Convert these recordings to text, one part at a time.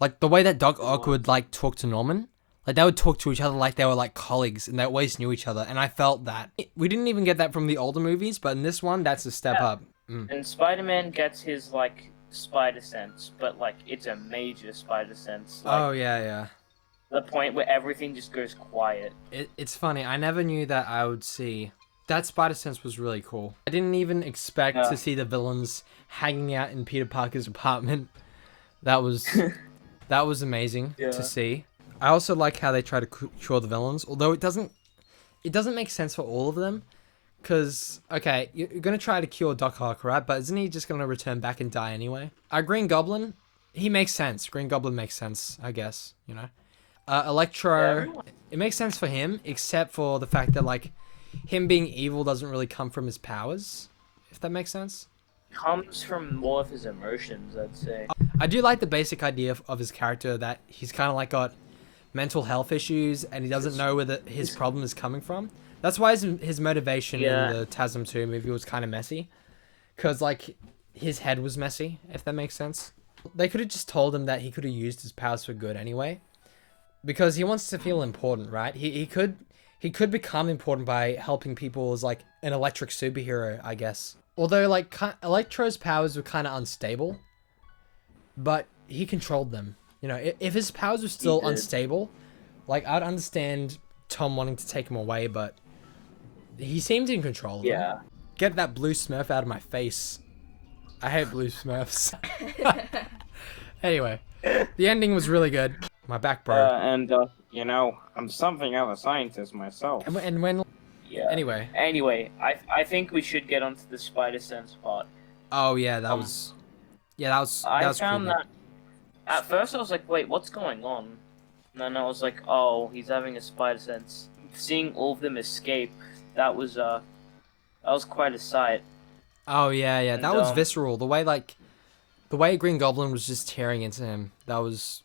Like, the way that Doc Ock would, like, talk to Norman. Like, they would talk to each other like they were, like, colleagues, and they always knew each other, and I felt that. We didn't even get that from the older movies, but in this one, that's a step up. And Spider-Man gets his, like, spider sense, but, like, it's a major spider sense. Like, Oh, yeah. the point where everything just goes quiet. It's funny, I never knew that I would see... That spider sense was really cool. I didn't even expect to see the villains hanging out in Peter Parker's apartment. That was amazing to see. I also like how they try to cure the villains, although it doesn't make sense for all of them. Because, okay, you're going to try to cure Doc Ock, right? But isn't he just going to return back and die anyway? Green Goblin, he makes sense. Green Goblin makes sense, I guess, you know? Electro, it makes sense for him, except for the fact that, like, him being evil doesn't really come from his powers, if that makes sense. Comes from more of his emotions, I'd say. I do like the basic idea of his character, that he's kind of like got mental health issues and he doesn't know where his problem is coming from. That's why his motivation in the TASM 2 movie was kind of messy. Because, like, his head was messy, if that makes sense. They could have just told him that he could have used his powers for good anyway. Because he wants to feel important, right? He could become important by helping people as, like, an electric superhero, I guess. Although, like, Electro's powers were kind of unstable. But he controlled them. You know, if his powers were still unstable, like, I'd understand Tom wanting to take him away, but he seemed in control of them. Get that blue Smurf out of my face. I hate blue Smurfs. Anyway, the ending was really good. My back broke. You know, I'm something of a scientist myself. And when... Yeah. Anyway, I think we should get onto the spider sense part. Oh, yeah, that was... Yeah, that was found cool. that... At first I was like, wait, what's going on? And then I was like, oh, he's having a spider sense. Seeing all of them escape, that was quite a sight. Oh, yeah, that was visceral. The way Green Goblin was just tearing into him, that was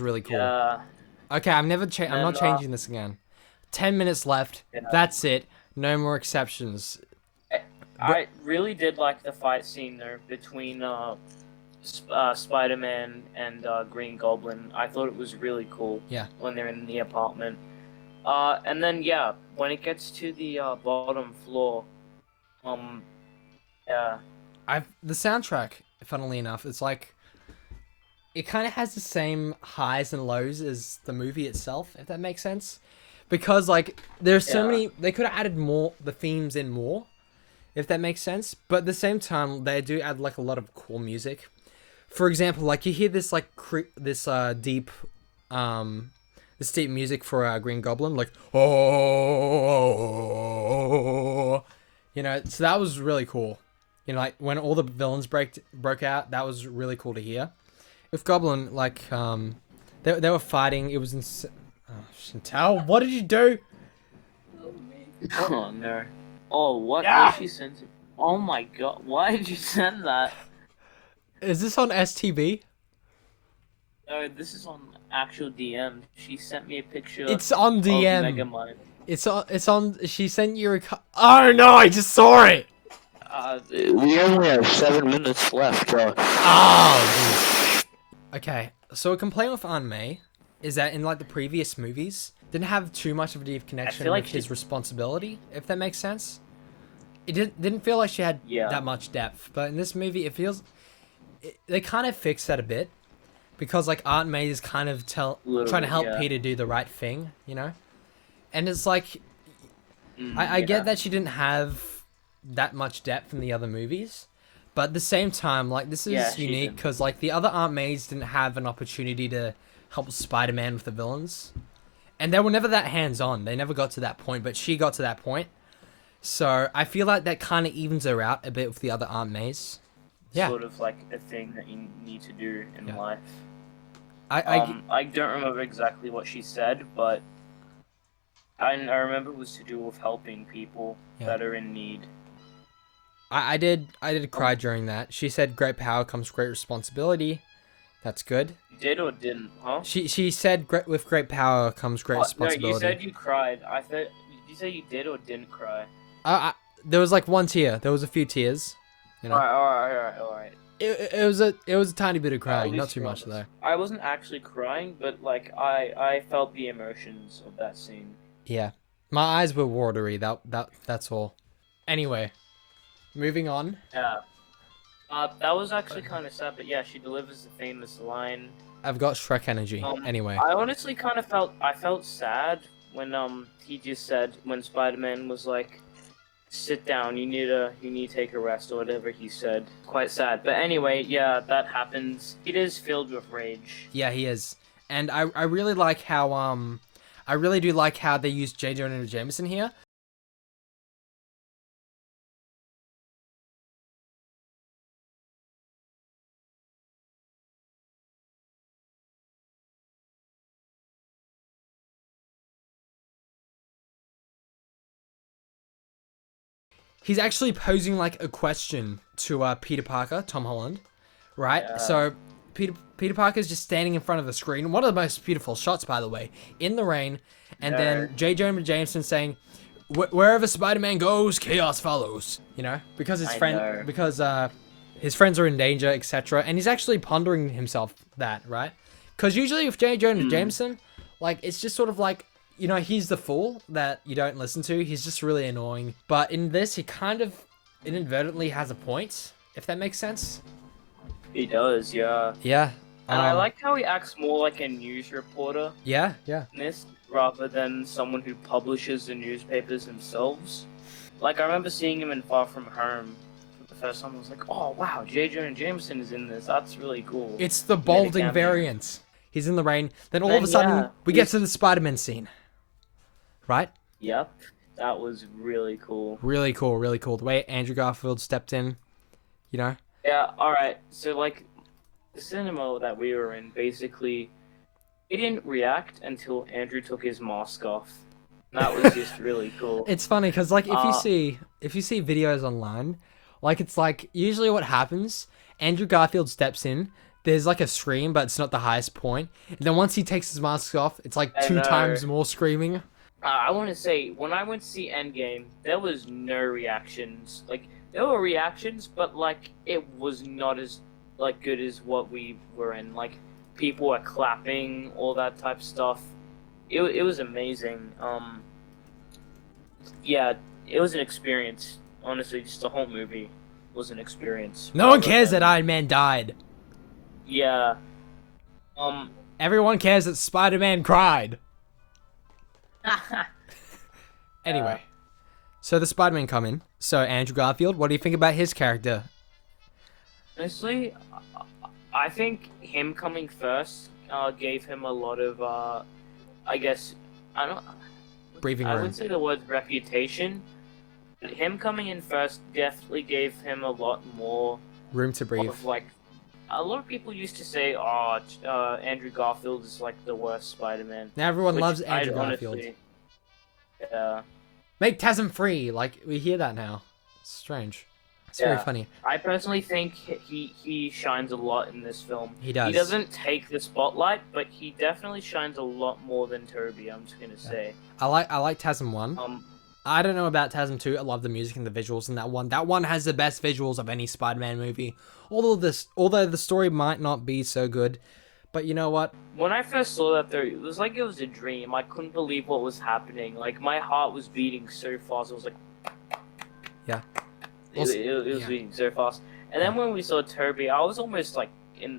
really cool. Yeah. Okay, I'm not changing this again. 10 minutes left. Yeah. That's it. No more exceptions. I really did like the fight scene there between Spider-Man and Green Goblin. I thought it was really cool. Yeah. When they're in the apartment. And then when it gets to the bottom floor, yeah. The soundtrack, funnily enough, it's like it kind of has the same highs and lows as the movie itself, if that makes sense. Because, like, there's so many... They could have added the themes in more, if that makes sense. But at the same time, they do add, like, a lot of cool music. For example, like, you hear this, like, this deep music for Green Goblin, like, oh, you know, so that was really cool. You know, like, when all the villains broke out, that was really cool to hear. With Goblin, like, they were fighting, it was insane. Oh, Chantal, what did you do? Oh, no. Oh, what did she send? Oh my god, why did you send that? Is this on STB? No, this is on actual DM. She sent me a picture. It's on DM. Of Megamind. It's on. She sent you a. Oh no! I just saw it. We only have 7 minutes left. Oh. Okay, so a complaint with Aunt May is that in, like, the previous movies, didn't have too much of a deep connection with his responsibility, if that makes sense. It didn't feel like she had that much depth, but in this movie, it feels... they kind of fixed that a bit, because, like, Aunt May is kind of trying to help Peter do the right thing, you know? And it's like... I get that she didn't have that much depth in the other movies, but at the same time, like, this is unique, because, like, the other Aunt Mays didn't have an opportunity to help Spider-Man with the villains. And they were never that hands-on. They never got to that point, but she got to that point. So I feel like that kind of evens her out a bit with the other Aunt Mays. Yeah. Sort of like a thing that you need to do in life. I don't remember exactly what she said, but I remember it was to do with helping people that are in need. I did cry during that. She said, "Great power comes great responsibility." That's good. You did or didn't, huh? She said, "With great power comes great responsibility." No, you said you cried. I thought... Did you say you did or didn't cry? There was like one tear. There was a few tears. You know? Alright. It was a tiny bit of crying, At not least too for much us. though. I wasn't actually crying, but like I felt the emotions of that scene. Yeah, my eyes were watery. That's all. Anyway, moving on. Yeah. That was actually kind of sad, but yeah, she delivers the famous line. I've got Shrek energy. Anyway, I honestly kind of felt sad when he just said when Spider-Man was like, "Sit down, you need to take a rest," or whatever he said. Quite sad, but anyway, yeah, that happens. It is filled with rage. yeah, he is, and I really like how I really do like how they use J. Jonah Jameson here. He's actually posing like a question to Peter Parker, Tom Holland, right? Yeah. So Peter Parker's just standing in front of the screen. One of the most beautiful shots, by the way, in the rain, and then J. Jonah Jameson saying, "Wherever Spider-Man goes, chaos follows." You know, because his his friends are in danger, etc. And he's actually pondering himself that, right? Because usually with J. Jonah Jameson, like it's just sort of like, you know, he's the fool that you don't listen to. He's just really annoying. But in this, he kind of inadvertently has a point, if that makes sense. He does, yeah. Yeah. And I like how he acts more like a news reporter Yeah. in this, rather than someone who publishes the newspapers themselves. Like, I remember seeing him in Far From Home for the first time. I was like, oh, wow, J. Jonah Jameson is in this. That's really cool. It's the balding variant. He's in the rain. Then all of a sudden, we get to the Spider-Man scene. Right? Yep. That was really cool. Really cool, really cool. The way Andrew Garfield stepped in, you know? Yeah, alright. So, like, the cinema that we were in, basically, he didn't react until Andrew took his mask off. That was just really cool. It's funny, because, like, if you see videos online, like, it's like, usually what happens, Andrew Garfield steps in, there's like a scream, but it's not the highest point. And then once he takes his mask off, it's like 2 times more screaming. I want to say, when I went to see Endgame, there was no reactions. Like, there were reactions, but, like, it was not as, like, good as what we were in. Like, people were clapping, all that type of stuff. It was amazing. Yeah, it was an experience. Honestly, just the whole movie was an experience. No one cares that Iron Man died. Yeah. Everyone cares that Spider-Man cried. Anyway, so the Spider-Man come in. So Andrew Garfield, what do you think about his character? Honestly, I think him coming first gave him a lot of, I guess, Breathing room. I wouldn't say the word reputation. But him coming in first definitely gave him a lot more room to breathe. Of, like, a lot of people used to say, "Oh, Andrew Garfield is like the worst Spider-Man." Now everyone loves Andrew Garfield. Yeah. Make Tasm free. Like, we hear that now. It's strange. It's very funny. I personally think he shines a lot in this film. He does. He doesn't take the spotlight, but he definitely shines a lot more than Tobey. I'm just gonna say. I like Tasm 1. I don't know about Tasm 2. I love the music and the visuals in that one. That one has the best visuals of any Spider-Man movie. Although the story might not be so good, but you know what? When I first saw that, though, it was like it was a dream. I couldn't believe what was happening. Like, my heart was beating so fast. It was like, yeah, it was beating so fast. And then when we saw Tobey, I was almost like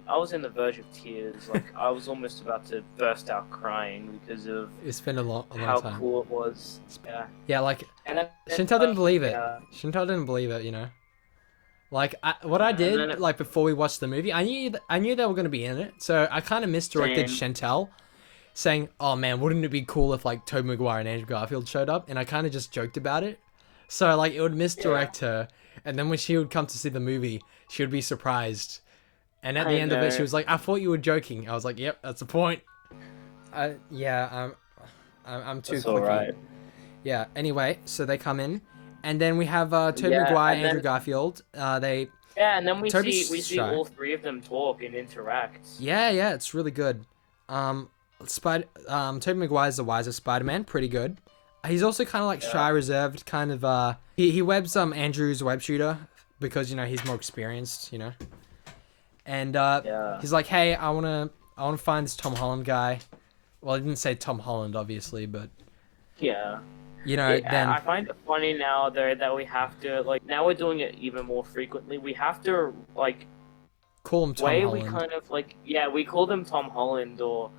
I was in the verge of tears. Like, I was almost about to burst out crying because of it's been a long time. How cool it was. Yeah. Yeah, like, and then, Chantal didn't believe it. Yeah. Chantal didn't believe it, you know. Like, what I did, like, before we watched the movie, I knew they were going to be in it, so I kind of misdirected Chantal, saying, "Oh man, wouldn't it be cool if, like, Tobey Maguire and Andrew Garfield showed up?" And I kind of just joked about it, so, like, it would misdirect her, and then when she would come to see the movie, she would be surprised, and at the end of it, she was like, "I thought you were joking." I was like, "Yep, that's the point." Yeah, I'm too clicky. Alright. Yeah. Anyway, so they come in. And then we have Tobey Maguire, Andrew Garfield. And then we see all three of them talk and interact. Yeah, it's really good. Tobey Maguire's the wiser Spider-Man, pretty good. He's also kind of like shy, reserved, kind of. He webs Andrew's web shooter because, you know, he's more experienced, you know. And Yeah. he's like, hey, I wanna find this Tom Holland guy. Well, he didn't say Tom Holland, obviously, but Yeah. you know, Yeah, then I find it funny now though that we have to like now we're doing it even more frequently. We have to like call him Tom way Holland. we kind of like we call them Tom Holland or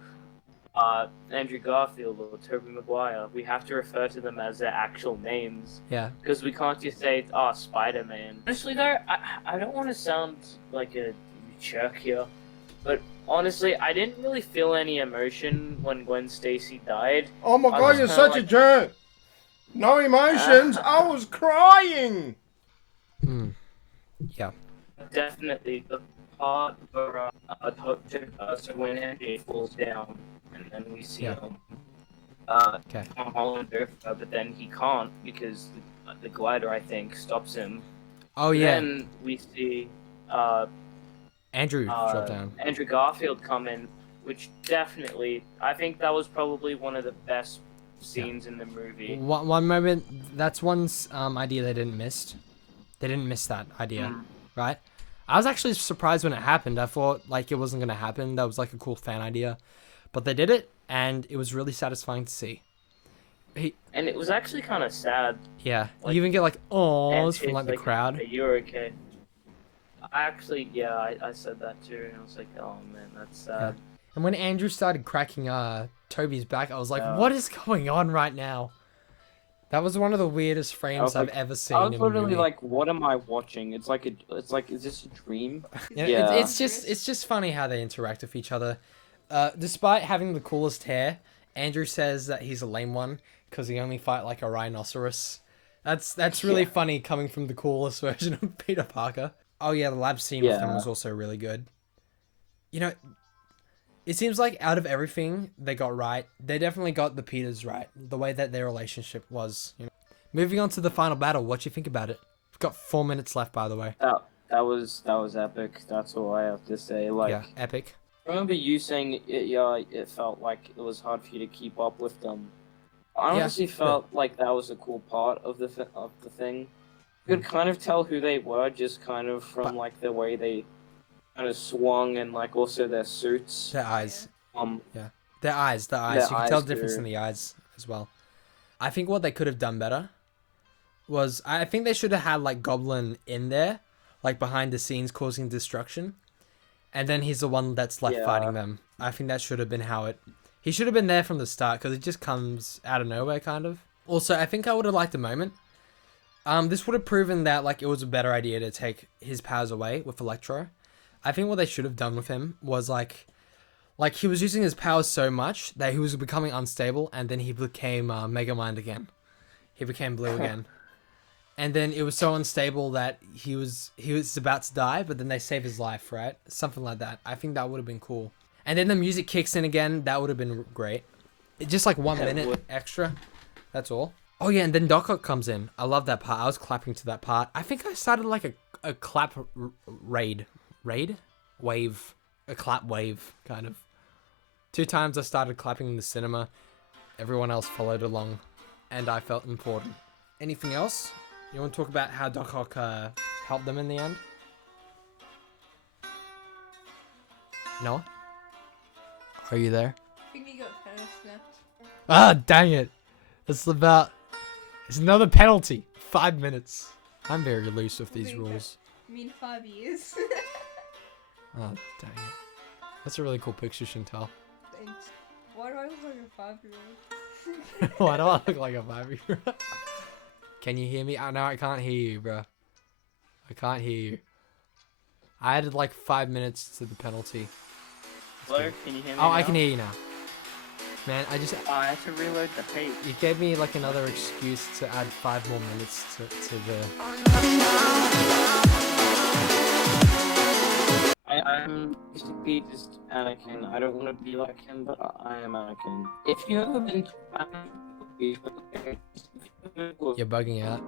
Andrew Garfield or Tobey Maguire. We have to refer to them as their actual names. Yeah. Because we can't just say Spider-Man. Honestly though, I don't want to sound like a jerk here, but honestly, I didn't really feel any emotion when Gwen Stacy died. Oh my god, you're such a jerk! No emotions, I was crying! Yeah. Definitely the part where so when MJ falls down and then we see Tom Holland but then he can't because the glider I think stops him. Oh yeah. Then we see Andrew drop down. Andrew Garfield come in, which definitely I think that was probably one of the best scenes in the movie. One moment, that's one idea they didn't miss. They didn't miss that idea, right? I was actually surprised when it happened. I thought like it wasn't gonna happen. That was like a cool fan idea, but they did it, and it was really satisfying to see. And it was actually kind of sad. Yeah, like, you even get like awws from like the crowd. You're okay. I actually, I said that too, and I was like, oh man, that's sad. Yeah. And when Andrew started cracking Toby's back, I was like, what is going on right now? That was one of the weirdest frames I've ever seen. I was literally like, what am I watching? It's like, is this a dream? Yeah. It's just funny how they interact with each other. Despite having the coolest hair, Andrew says that he's a lame one because he only fight like a rhinoceros. That's really funny coming from the coolest version of Peter Parker. Oh yeah, the lab scene with him was also really good. You know, it seems like out of everything they got right, they definitely got the Peters right. The way that their relationship was. You know. Moving on to the final battle, what do you think about it? We've got 4 minutes left, by the way. That was epic. That's all I have to say. Like, yeah, epic. I remember you saying it felt like it was hard for you to keep up with them. I honestly felt like that was a cool part of the thing. You could kind of tell who they were just kind of from like the way they kind of swung and like also their suits. Their eyes. Their eyes. Their you can tell the eyes difference too. in the eyes as well. I think what they could have done better was I think they should have had like Goblin in there, like behind the scenes causing destruction. And then he's the one that's left fighting them. I think that should have been how it... He should have been there from the start because it just comes out of nowhere kind of. Also, I think I would have liked a moment. This would have proven that like it was a better idea to take his powers away with Electro. I think what they should have done with him was like he was using his powers so much that he was becoming unstable, and then he became Megamind again. He became blue again, and then it was so unstable that he was about to die, but then they save his life, right? Something like that. I think that would have been cool. And then the music kicks in again. That would have been great. Just like 1 minute extra. That's all. Oh yeah, and then Doc Ock comes in. I love that part. I was clapping to that part. I think I started like a clap wave, a clap wave kind of. 2 times I started clapping in the cinema. Everyone else followed along, and I felt important. Anything else? You want to talk about how Doc Ock helped them in the end? Noah? Are you there? I think he got penalty snapped. Ah, dang it. It's another penalty. 5 minutes. I'm very loose with these rules. I mean 5 years. Oh, dang it. That's a really cool picture, Chantal. Thanks. Why do I look like a 5-year-old? Why do I look like a 5-year-old? Can you hear me? Oh, no, I can't hear you, bro. I can't hear you. I added like 5 minutes to the penalty. Hello, can you hear me Oh, now? I can hear you now. Man, I had to reload the page. You gave me like another excuse to add 5 more minutes to the... I'm just Anakin. I don't want to be like him, but I am Anakin. If you ever been to You're bugging out.